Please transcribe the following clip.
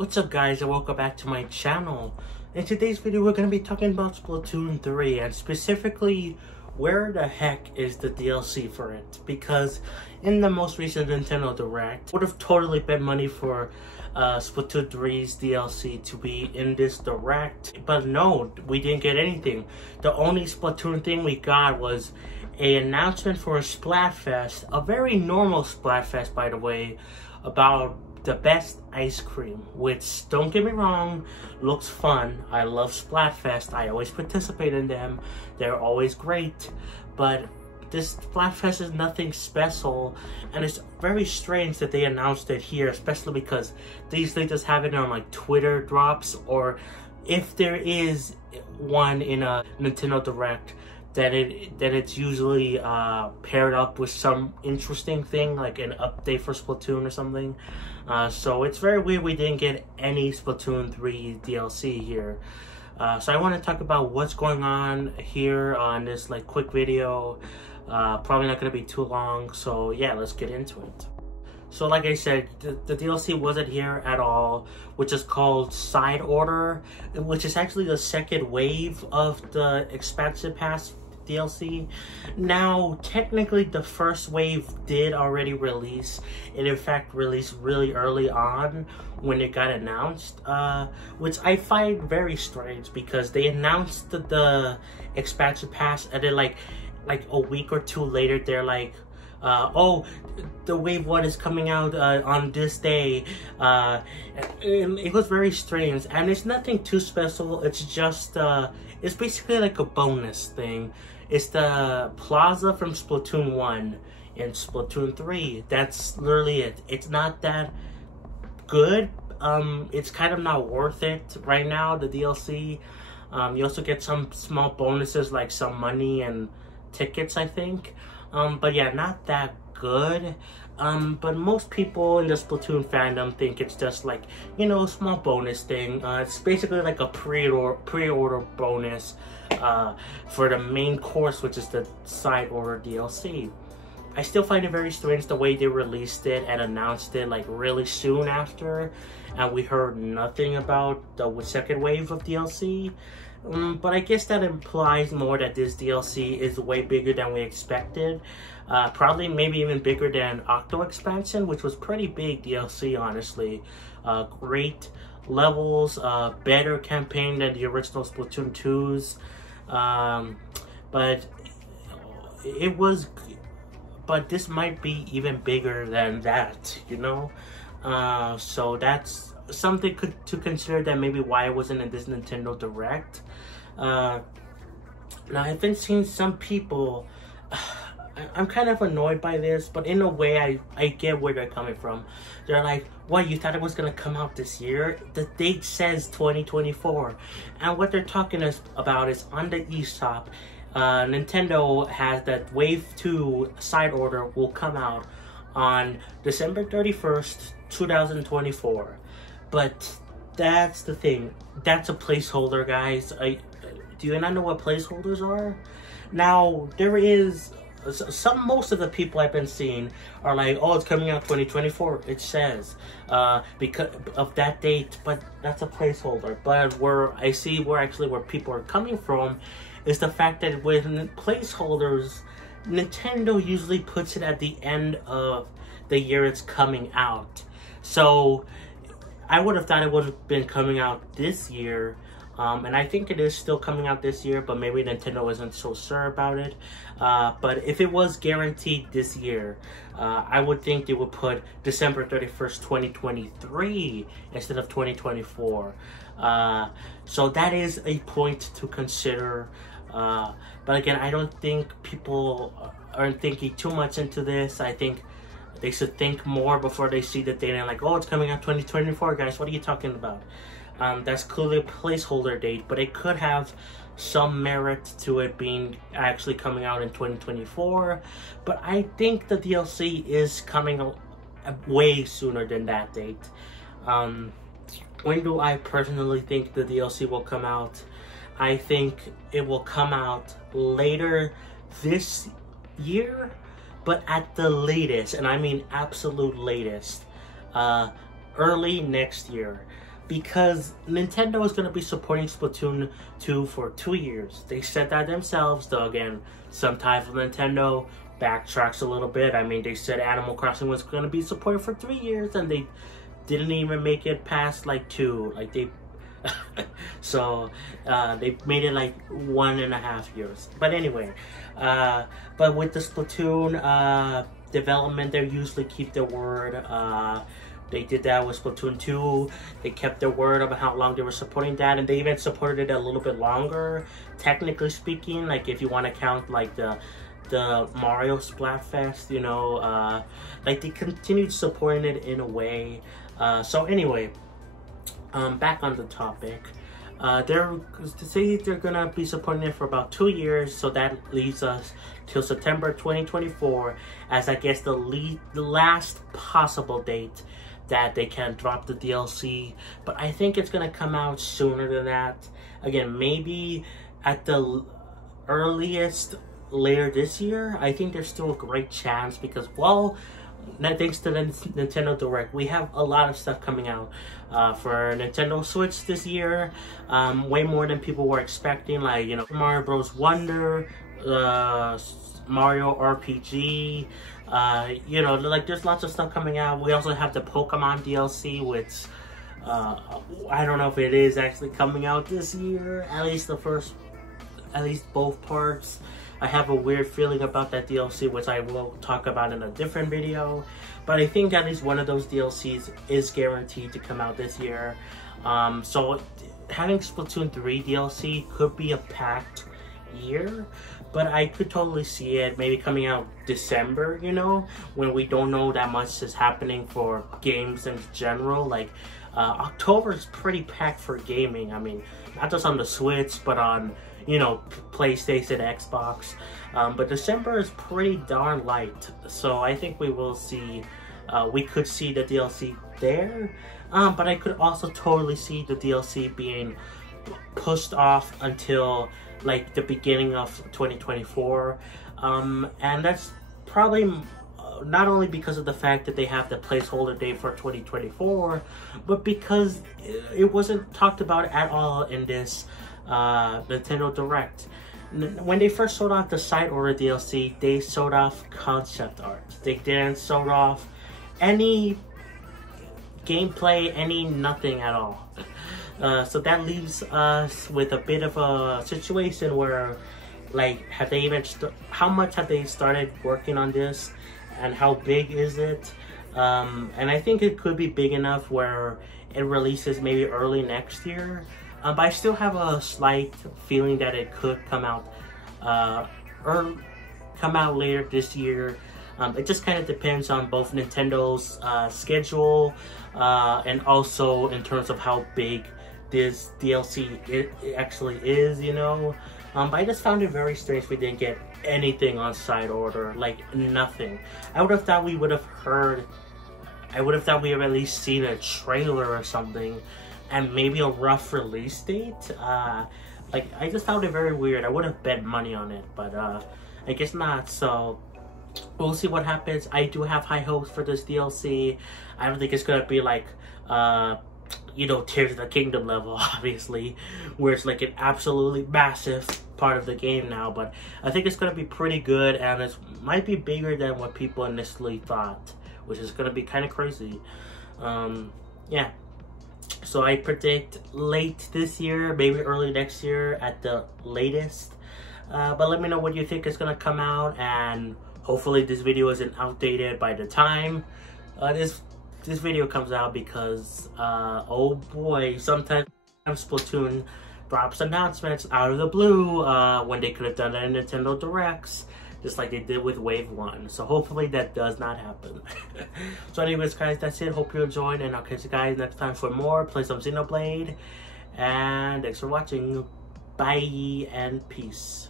What's up guys, and welcome back to my channel. In today's video we're going to be talking about Splatoon 3 and specifically where the heck is the DLC for it, because in the most recent Nintendo Direct would have totally bet money for Splatoon 3's DLC to be in this Direct, but no, we didn't get anything. The only Splatoon thing we got was an announcement for a Splatfest, a very normal Splatfest by the way, about the best ice cream, which, don't get me wrong, looks fun. I love Splatfest. I always participate in them. They're always great. But this Splatfest is nothing special, and it's very strange that they announced it here, especially because they usually just have it on like Twitter drops, or if there is one in a Nintendo Direct, then it's usually paired up with some interesting thing, like an update for Splatoon or something. So it's very weird we didn't get any Splatoon 3 DLC here. So I want to talk about what's going on here on this like quick video. Probably not going to be too long, so yeah, let's get into it. So like I said, the DLC wasn't here at all, which is called Side Order, which is actually the second wave of the Expansion Pass DLC. Now, technically the first wave did already release. It in fact released really early on when it got announced, which I find very strange because they announced the Expansion Pass and then like a week or two later they're like, oh, the wave 1 is coming out on this day. It was very strange, and it's nothing too special. It's just it's basically like a bonus thing. It's the plaza from Splatoon 1 and Splatoon 3. That's literally it. It's not that good. It's kind of not worth it right now, the DLC. You also get some small bonuses like some money and tickets, I think. But yeah, not that good. But most people in the Splatoon fandom think it's just like, you know, a small bonus thing. It's basically like a pre-order bonus for the main course, which is the Side Order DLC. I still find it very strange the way they released it and announced it like really soon after, and we heard nothing about the second wave of DLC. But I guess that implies more that this DLC is way bigger than we expected. Probably maybe even bigger than Octo Expansion, which was pretty big DLC, honestly. Great levels, better campaign than the original Splatoon 2's. But this might be even bigger than that, you know? So that's something to consider, that maybe why it wasn't in this Nintendo Direct. Now I've been seeing some people, I'm kind of annoyed by this, but in a way I get where they're coming from. They're like, what, you thought it was gonna come out this year? The date says 2024, and what they're talking about is on the eShop, Nintendo has that Wave 2 Side Order will come out on December 31st, 2024. But that's the thing. That's a placeholder, guys. Do you not know what placeholders are? Now, there is most of the people I've been seeing are like, oh, it's coming out 2024. It says because of that date, but that's a placeholder. But where people are coming from is the fact that with placeholders, Nintendo usually puts it at the end of the year it's coming out. So I would have thought it would have been coming out this year, and I think it is still coming out this year, but maybe Nintendo isn't so sure about it. But if it was guaranteed this year, I would think they would put December 31st, 2023 instead of 2024. So that is a point to consider. But again, I don't think people are thinking too much into this. I think they should think more before they see the date and like, oh, it's coming out 2024, guys. What are you talking about? That's clearly a placeholder date, but it could have some merit to it being actually coming out in 2024. But I think the DLC is coming way sooner than that date. When do I personally think the DLC will come out? I think it will come out later this year, but at the latest, and I mean absolute latest, early next year. because Nintendo is going to be supporting Splatoon 2 for 2 years. They said that themselves, though again, sometimes Nintendo backtracks a little bit. I mean, they said Animal Crossing was going to be supported for 3 years, and they didn't even make it past like 2. Like they so they made it like 1.5 years. But anyway, but with the Splatoon development, they usually keep their word. They did that with Splatoon 2. They kept their word about how long they were supporting that, and they even supported it a little bit longer, technically speaking. Like if you want to count like the Mario Splatfest, you know, like they continued supporting it in a way. So anyway, back on the topic. They're gonna be supporting it for about 2 years, so that leaves us till September 2024 as I guess the last possible date that they can drop the DLC. But I think it's gonna come out sooner than that. Again, maybe at the earliest later this year. I think there's still a great chance because, well, thanks to the Nintendo Direct, we have a lot of stuff coming out for Nintendo Switch this year. Way more than people were expecting, like, you know, Mario Bros. Wonder, Mario RPG, you know, like there's lots of stuff coming out. We also have the Pokemon DLC, which I don't know if it is actually coming out this year, at least both parts. I have a weird feeling about that DLC, which I will talk about in a different video. But I think at least one of those DLCs is guaranteed to come out this year. So having Splatoon 3 DLC could be a packed year. But I could totally see it maybe coming out December, you know, when we don't know that much is happening for games in general. Like October is pretty packed for gaming. I mean, not just on the Switch, but on, you know, PlayStation, Xbox. But December is pretty darn light. So I think we will see, we could see the DLC there. But I could also totally see the DLC being pushed off until like the beginning of 2024. And that's probably not only because of the fact that they have the placeholder date for 2024, but because it wasn't talked about at all in this Nintendo Direct. When they first showed off the side order DLC, they showed off concept art. They didn't show off any gameplay, nothing at all. So that leaves us with a bit of a situation where, like, have they even how much have they started working on this, and how big is it? And I think it could be big enough where it releases maybe early next year. But I still have a slight feeling that it could come out later this year. It just kind of depends on both Nintendo's schedule and also in terms of how big this DLC it actually is, you know. But I just found it very strange we didn't get anything on side order, like nothing. I would have thought we would have heard, I would have thought we have at least seen a trailer or something, and maybe a rough release date. Like, I just found it very weird. I would have bet money on it, but I guess not. So we'll see what happens. I do have high hopes for this DLC. I don't think it's gonna be like you know, Tears of the Kingdom level, obviously, where it's like an absolutely massive part of the game now, but I think it's gonna be pretty good, and it might be bigger than what people initially thought, which is gonna be kind of crazy. Yeah. So I predict late this year, maybe early next year at the latest. But let me know what you think is going to come out, and hopefully this video isn't outdated by the time this video comes out, because oh boy, sometimes Splatoon drops announcements out of the blue when they could have done that in Nintendo Directs, just like they did with Wave 1. So hopefully that does not happen. So anyways, guys, that's it. Hope you enjoyed, and I'll catch you guys next time for more. Play some Xenoblade, and thanks for watching. Bye and peace.